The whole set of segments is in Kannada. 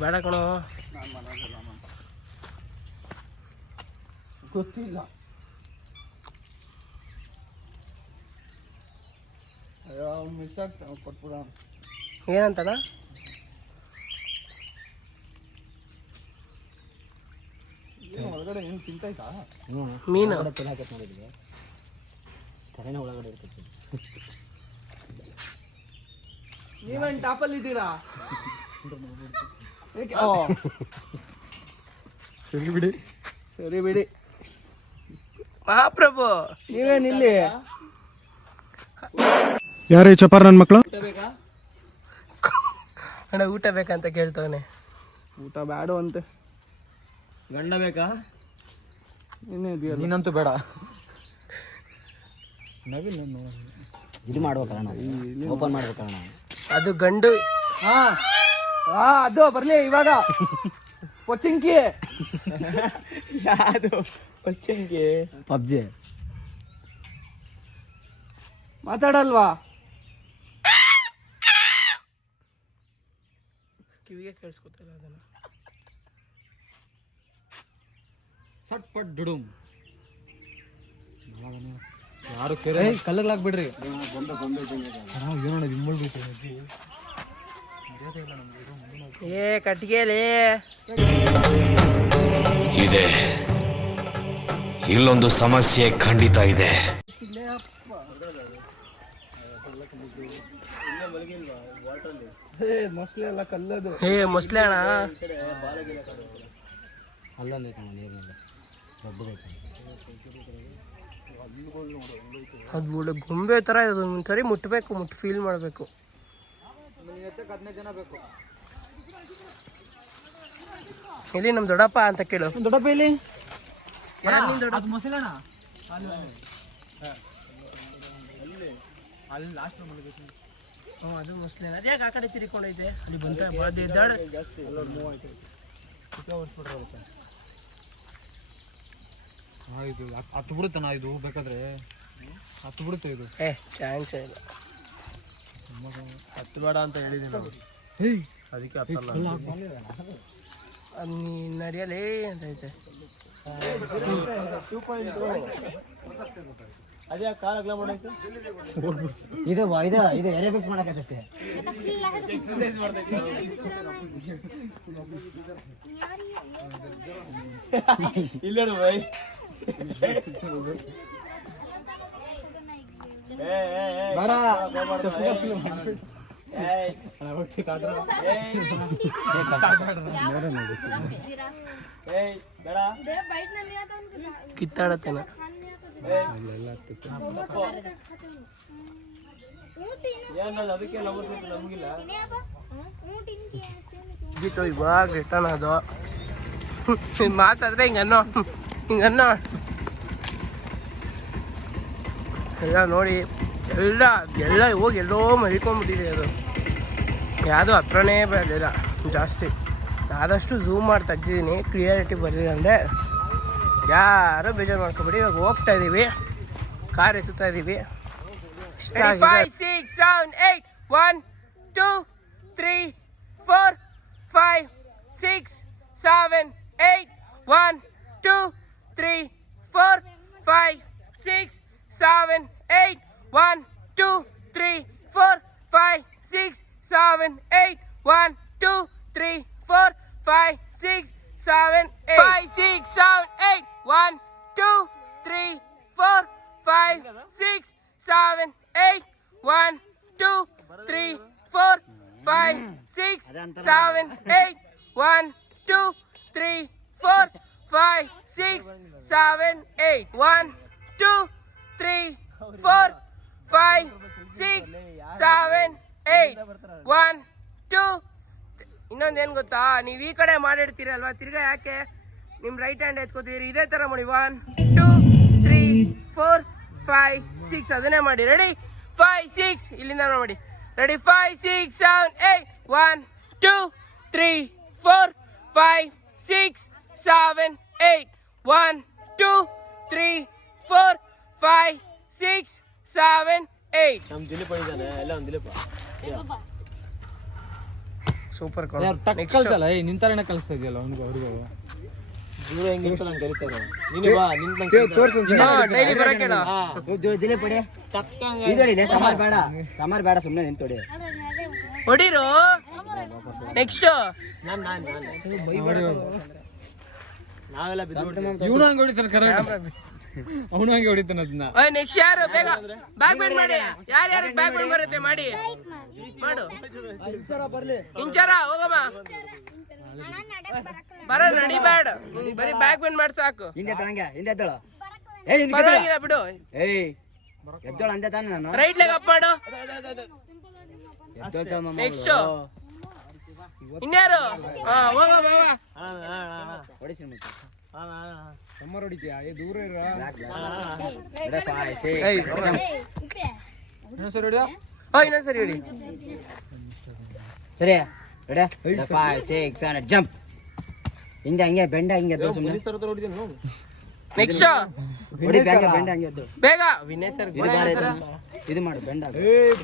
ಬೇಡ ಕಣೋ, ಗೊತ್ತಿಲ್ಲ. ಅಯ್ಯೋ ಮಿಸ್ ಆಗ್ತಾವ ಕೊಟ್ಬಿಡ. ಏನಂತಣ್ಣ? ಏನು ಒಳಗಡೆ ಏನು ತಿಂತಾಯ್ತಾ? ಮೀನು ನೋಡಿದ್ವಿ, ತಲೆನೇ ಒಳಗಡೆ ಇರ್ತೈತಿ. ನೀವೇನು ಟಾಪಲ್ಲಿ ಇದ್ದೀರಾ? ಸರಿ ಬಿಡಿ, ಸರಿ ಬಿಡಿ. ಮಹಾಪ್ರಭು ನೀವೇನಿಲ್ಲಿ? ಯಾರೇ ಚಪಾರ್ ನನ್ನ ಮಕ್ಕಳು? ಅಣ್ಣ ಊಟ ಬೇಕಂತ ಕೇಳ್ತವನೆ. ಊಟ ಬೇಡ ಅಂತೆ. ಗಂಡ ಬೇಕಾ? ನೀನಂತೂ ಬೇಡ. ನವೀನ್ ಇದು ಮಾಡ್ಬೇಕಲ್ಲ, ನಾವು ಓಪನ್ ಮಾಡ್ಬೇಕಲ್ಲ ನಾವು. ಅದು ಗಂಡು. ಹಾ ಅದು ಬರ್ಲಿ ಇವಾಗ. ಪೊಚ್ಚಿಂಕಿ ಯಾವುದು ಪಚ್ಚಂಗಿ? ಪಬ್ಜಿ ಮಾತಾಡಲ್ವಾ? ಕಿವಿಗೆ ಕೇಳಿಸ್ಕೊತಿಲ್ಲ ಅದನ್ನು. ಸಟ್ ಪಟ್ ಡುಡುಮ್. ಯಾರು ಕೇಳಿ ಕಲ್ಲರ್ಲಾಗ್ಬಿಡ್ರಿ. ಏ ಕಟ್ಗೆಲಿ ಇದೆ, ಇಲ್ಲೊಂದು ಸಮಸ್ಯೆ ಖಂಡಿತ ಇದೆ. ಮೊಸಳೆ ಎಲ್ಲ ಕಲ್ಲದು. ಮೊಸಳೆ ಅಣ್ಣ. ಅಲ್ಲೊಂದು ಐತೆ ನೀರಿನಿಂದ ದೊಡ್ಡದೈತೆ. ಅದು ಗೊಂಬೆ ಥರ ಇದು. ಒಂದ್ಸರಿ ಮುಟ್ಟಬೇಕು, ಮುಟ್ಟು ಫೀಲ್ ಮಾಡಬೇಕು. 15 ಜನ ಬೇಕು. ಇಲ್ಲಿ ನಮ್ಮ ದೊಡ್ಡಪ್ಪ ಅಂತ ಕೇಳು. ದೊಡ್ಡಪ್ಪ ಇಲ್ಲಿ ದೊಡ್ಡ ಮೊಸಳೆಣ ಅದು ಮೊಸಳೆ. ಅದ್ಯಾಕೆ ಆ ಕಡೆ ತಿರ್ಕೊಂಡೈತೆ? ಅಲ್ಲಿ ಬಂತ ಬರೋದು ಇದ್ದಾಡ. ಇದು ಹತ್ತು ಬಿಡುತ್ತಣ್ಣ, ಇದು ಬೇಕಾದ್ರೆ ಹತ್ತು ಬಿಡುತ್ತೆ ಇದು. ಚಾನ್ಸೇ ಇಲ್ಲ. ಹತ್ತು ಬೇಡ ಅಂತ ಹೇಳಿದ್ದೀನಿ ನಾವು, ಅದಕ್ಕೆ ಹತ್ತಲ್ಲ. ಅದು ನೀನು ನಡೆಯಲೇ ಅಂತ ಐತೆ. ಅದೇ ಕಾಲ ಅಗಲ ಮಾಡಕ್ಕೆ ಇದು ಇದು ಎರೆಬಿಕ್ಸ್ ಮಾಡಕತ್ತೈತೆ. ಎಕ್ಸರ್ಸೈಸ್ ಮಾಡ್ತೈತೆ. ಇಲ್ಲ ಬೈ. ಬೇಡ ಕಿತ್ತಾಡತ್ತೇನ. ಗೀತು ಇವಾಗ ರಿಟರ್ನ್ ಅದು. ಮಾತಾದ್ರೆ ಹಿಂಗನ್ನೋ ಎಲ್ಲ ನೋಡಿ. ಎಲ್ಲ ಹೋಗಿ ಎಲ್ಲೋ ಮರಿಕೊಂಡ್ಬಿಟ್ಟಿದೆ ಅದು. ಯಾವುದೂ ಹತ್ರನೇ ಬರಲಿಲ್ಲ ಜಾಸ್ತಿ. ಆದಷ್ಟು ಝೂಮ್ ಮಾಡಿ ತೆಗ್ದಿದ್ದೀನಿ, ಕ್ಲಿಯರಿಟಿ ಬರಲಿಲ್ಲ ಅಂದರೆ ಯಾರು ಬೇಜಾರು ಮಾಡ್ಕೊಬೇಡಿ. ಇವಾಗ ಹೋಗ್ತಾ ಇದ್ದೀವಿ, ಕಾರ್ ಎತ್ತುತ್ತಾ ಇದ್ದೀವಿ. 5 6 7 8 1 2 3 4 5 6 7 8 1 2 3 4 5 6 7 8 1 2 3 4 5 6 7 8 1 2 3 4 5 6 7 8 5 6 7 8 1 2 3 4 5 6 7 8 1 2 3 4 5 6 7 8 1 2 3 4 5 6 7 8 1 2 3 4 5 6 7 8 1 2. ಇನ್ನೊಂದೇನು ಗೊತ್ತಾ, ನೀವು ಈ ಕಡೆ ಮಾಡಿರ್ತೀರಲ್ವಾ, ತಿರ್ಗಾ ಯಾಕೆ ನಿಮ್ಮ ರೈಟ್ ಹ್ಯಾಂಡ್ ಎತ್ಕೋತೀರಿ. ಇದೇ ಥರ ಮಾಡಿ. 1 2 3 4 5 6 ಅದನ್ನೇ ಮಾಡಿ. ರೆಡಿ? 5 6 ಇಲ್ಲಿಂದ ಮಾಡಿ. Ready? 5, 6, 7, 8. 1, 2, 3, 4, 5, 6, 7, 8. 1, 2, 3, 4, 5, 6, 7, 8. ನಮ್ ದಿಲೀಪ್ ಇದ್ದಾನೆ ಎಲ್ಲ ಒಂದು ದಿಲೀಪ ಸೂಪರ್ ಕಲ್ಸಲ್ಲ ನಿಂತಾರಣ ಕಲ್ಸ್ತಾ ಇದೆಯಲ್ಲ ಅವ್ನಿಗೆ ಅವ್ರಿಗೂ ಇವ್ರು ಹೆಂಗಿರ್ತ ನಂಗೆ ಕರೀತಾರೆ ನೀನು ಬಾ ನಿಂತ ಡೈಲಿ ಬರಕ್ಕೆ ದಿಲೀಪ್ ಹೊಡಿ ಇದೊಡಿಲೆ ಸಮಾರ್ ಬೇಡ ಸುಮ್ಮನೆ ನಿಂತೊಡಿ ಹೊಡಿರು. ನೆಕ್ಸ್ಟ್ ನಾವೆಲ್ಲ ಬಿದ್ದು ಇವನು ಹಂಗೆ ಹೊಡಿತಾನೆ ಕರೆಕ್ಟ್, ಅವನು ಹಂಗೆ ಹೊಡಿತಾನೆ ಅದನ್ನ. ನೆಕ್ಸ್ಟ್ ಯಾರು ಬೇಗ ಬ್ಯಾಕ್ ಬೆಂಡ್ ಮಾಡಿ. ಯಾರು ಬ್ಯಾಕ್ ಬೆಂಡ್ ಬರುತ್ತೆ ಮಾಡಿ ಮಾಡು. ಇಂಚಾರ ಹೋಗಮ್ಮ ಬರ ನಡಿ ಬ್ಯಾಡ, ಬರೀ ಬ್ಯಾಕ್ ಬೆಂಡ್ ಮಾಡಿ ಸಾಕು. ಹಿಂದೆ ತಳಂಗೆ ಹಿಂದೆ ಎದ್ದಳು ಪರವಾಗಿಲ್ಲ ಬಿಡು. ಏಯ್ ಎದ್ದಳು ಅಂದೆ ತಾನೆ ನಾನು ರೈಟ್ ಲೆಗ್ ಅಪ್ ಮಾಡು. ನೆಕ್ಸ್ಟ್ ಇನ್ಯಾರು ಹೋಗಮ್ಮ ಹೊಡಿಸಿ ಮತ್ತೆ ಸಮ್ಮರ್ ಹೊಡಿತೀಯಾ ದೂರ ಇರ ಇನ್ನೊಂದ್ಸರಿ ಹೇಳಿ. ಸರಿ ರೆಡಿ 5 6 7 ಜಂಪ್ ಹಿಂದೆ ಹಂಗೆ ಬೆಂಡ ಹಿಂಗೆ ಎದ್ದು ಸುಮ್ಮನೆ ನೆಕ್ಸ್ಟ್ ಹೊಡಿ ಬ್ಯಾಗ ಬೆಂಡ ಹಂಗೆ ಎದ್ದು ಬೇಗ ವಿನಯ್ ಸರ್ ಇದು ಮಾಡು ಬೆಂಡ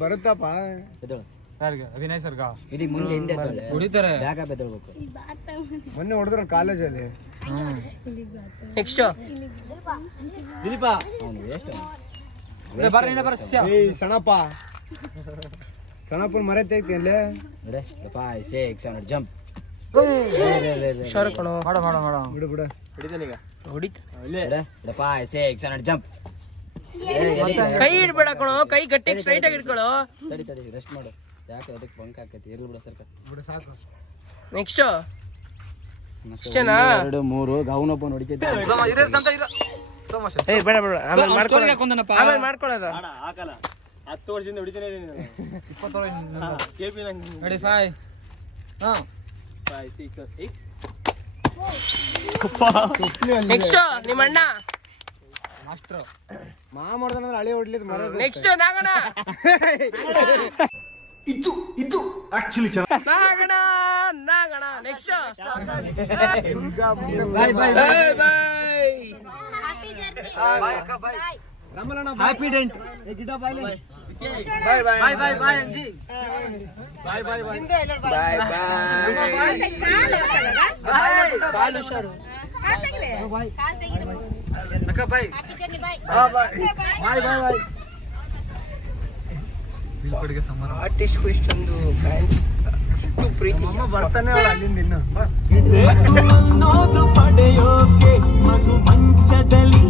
ಬರುತ್ತಪ್ಪ. ಎದ್ದಳು ಯಾರಿಗೆ? ಅವಿನಾಯ್ ಸರ್ಗ ಇದು ಮುಂದೆ ಹಿಂದೆ ಎದ್ದಳು ಹೊಡಿತಾರೆ. ಬ್ಯಾಗ ಬೆದ್ದಳ್ಬೇಕು ಮೊನ್ನೆ ಹೊಡೆದ್ರು ಕಾಲೇಜಲ್ಲಿ. ನೆಕ್ಸ್ಟ್ ದಿಲೀಪ ಅವನು ವೇಸ್ಟ್ ಸಣಪ್ಪ ಸಣಪ್ಪನ ಮರೆತೈತಿ ಅಲ್ಲೇ. ರೆಡಿ 5 6 7 ಜಂಪ್ ಹುಷಾರು ಕಣೋ. ಬಿಡು ಬಿಡು ಹಿಡಿತಾನೀಗ ಹೊಡಿತ. ರೆಡಿ 5 6 7 ಜಂಪ್ ಕೈ ಇಡ್ಬೇಡ ಕಣೋ, ಕೈ ಗಟ್ಟಿಗೆ ಸ್ಟ್ರೈಟ್ ಆಗಿ ಇಟ್ಕೊಳ್ಳೋ. ತಡಿ ರೆಸ್ಟ್ ಮಾಡು ಯಾಕೆ ಅದಕ್ಕೆ ಬಂಕ್ ಹಾಕೈತಿ ಇರ್ಲಿ ಬಿಡ ಸರ್ಕ ಬಿಡು ಸಾಕು. ನೆಕ್ಸ್ಟ್ ಇಷ್ಟೇನಾ? 2 3 ಗೌನೊಬ್ಬ ನೋಡಿಕೈತಿ ಏ ಬೇಡ ಬೇಡ, ಆಮೇಲೆ ಮಾಡ್ಕೊಳ್ಳೋದು. ಹಾಕಲ್ಲ 10 ವರ್ಷದಿಂದ ಹೊಡಿತಾನೆ 20 ವರ್ಷ ಕೆಪಿ ನಂಗೆ ರೆಡಿ 5 5 6 8 ನೆಕ್ಸ್ಟ್ ನಿಮ್ಮ ಅಣ್ಣ. ಮಾಸ್ಟರ್ ಮಾ ಮಾಡ್ದಾನಂದ್ರೆ ಹಳೆ ಹೊಡ್ಲಿದ್ ಮರ ನೆಕ್ಸ್ಟ್ ನಾಗಣ. ನಾಗಣ ನೆಕ್ಸ್ಟ್ ಬಾಯ್ ಬಾಯ್ ಹ್ಯಾಪಿ ಡೆಂಟ್ ಗಿಡ ಬಾಯ್ ಬಾಯ್ ಬಾಯ್ ಬಾಯ್ ಬಾಯ್ ಅಂಜಿ ಬಾಯ್ ಬಾಯ್ ಬಾಯ್ ಬಾಯ್ ಬಾಯ್. ಕಾಲು ಹುಷಾರು. ಅಕ್ಕ ಬಾಯ್ ಬಾಯ್ ಬಾಯ್ ಬಾಯ್ ಬೀಳ್ಕೊಡುಗೆ ಸಮಾರಂಭ. ಆರ್ಟಿಸ್ಟ್ಗೂ ಇಷ್ಟೊಂದು ಫ್ಯಾನ್ಸ್, ಅಷ್ಟು ಪ್ರೀತಿ. ಬರ್ತಾನೆ ಅವಳು ಅಲ್ಲಿಂದ ಇನ್ನು ಅನ್ನೋದು ಪಡೆಯೋಕೆ ಮನು ಮಂಚದಲ್ಲಿ